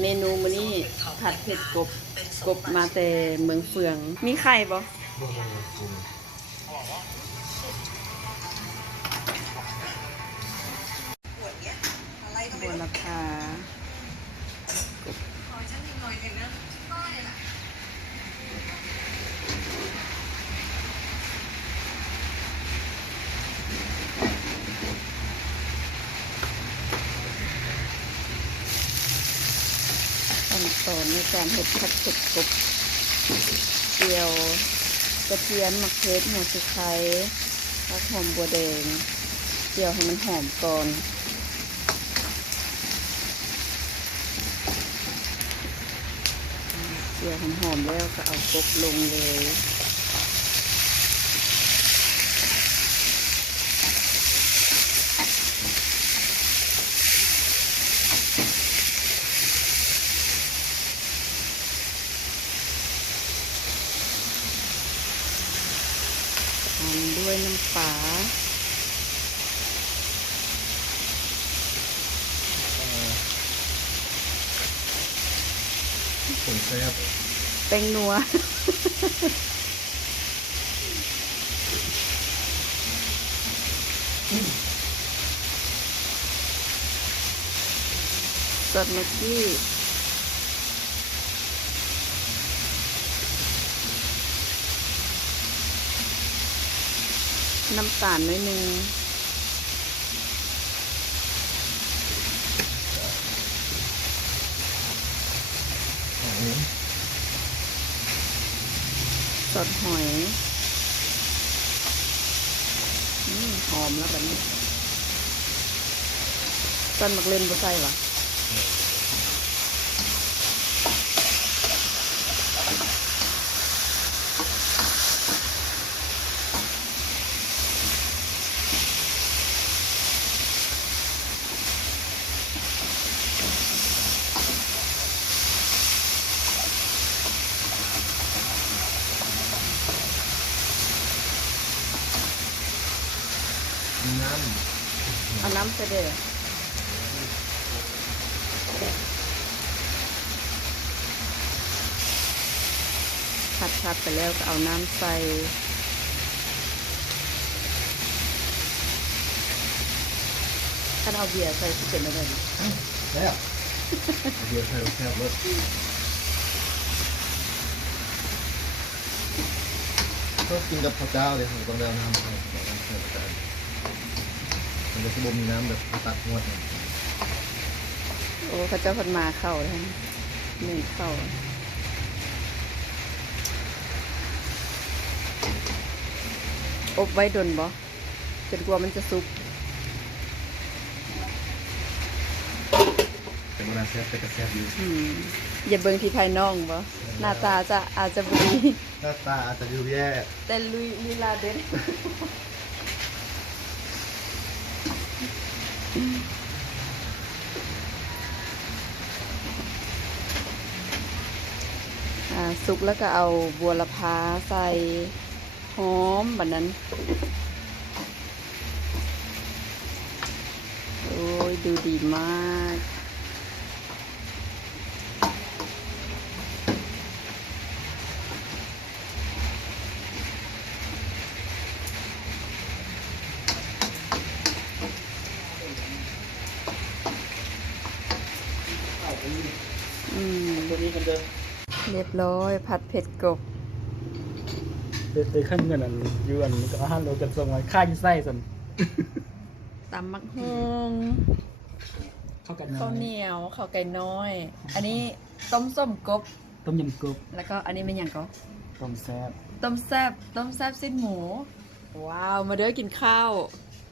เมนูมื้อนี้ผัดเผ็ดกบมาแต่เมืองเฟืองมีไข่บ่บัวละพาขั้นตอนในการเห็ดผัดเผ็ดกบเจียวกระเทียมมะเขือหัวไชไคร้ผักหอมบัวแดงเจียวให้มันหอมก่อนเจียวหอมๆแล้วก็เอากบลงเลยทำด้วยน้ำปลาผมแซ่บแป้งนัวสดเมื่อกี้น้ำตาลน้อยนึงสดหอยหอมแล้วแบบนี้ต้นมักเล่นบ่ใส่หรอน้เอาน้ำใส่เด้อผัดไปแล้วก็เอาน้ำใส่ถ้าเอาเบียร์ใส่ที่เป็นอะไรำแซ่บเดี๋ยวใส่แซ่บเลยก็กินกับข้าวเจ้าเลยผมต้องเดาน้ำให้มันจะบ่มีน้ำแบบตัดงวด โอ้พระเจ้าพันมาเข้าเลยหนึ่งเข้าอบไว้ดนบ่จนกว่ามันจะสุกเป็นเวลาแซ่บเป็นกระแซ่บอยู่อย่าเบิ่งที่ภายนอกบ่หน้าตาจะอาจจะบ่ดีหน้าตาอาจจะดูแย่แต่ลุยลีลาเด็ดสุกแล้วก็เอาบัวละพาใส่หอมแบบนั้นโอ้ยดูดีมากตัวนี้กันเดิมเรียบร้อยผัดเผ็ดกบเตยขั้นเงินอันยวนก็อาหารเราจะส่งไว้ค่าอยู่ไส้ส่วนตำมักฮงข้าวไก่ข้าวเหนียวข้าวไก่น้อยอันนี้ต้มส้มกบต้มยำกบแล้วก็อันนี้เป็นอย่างก็ต้มแซ่บต้มแซบสิ้นหมูว้าวมาเด้อกินข้าว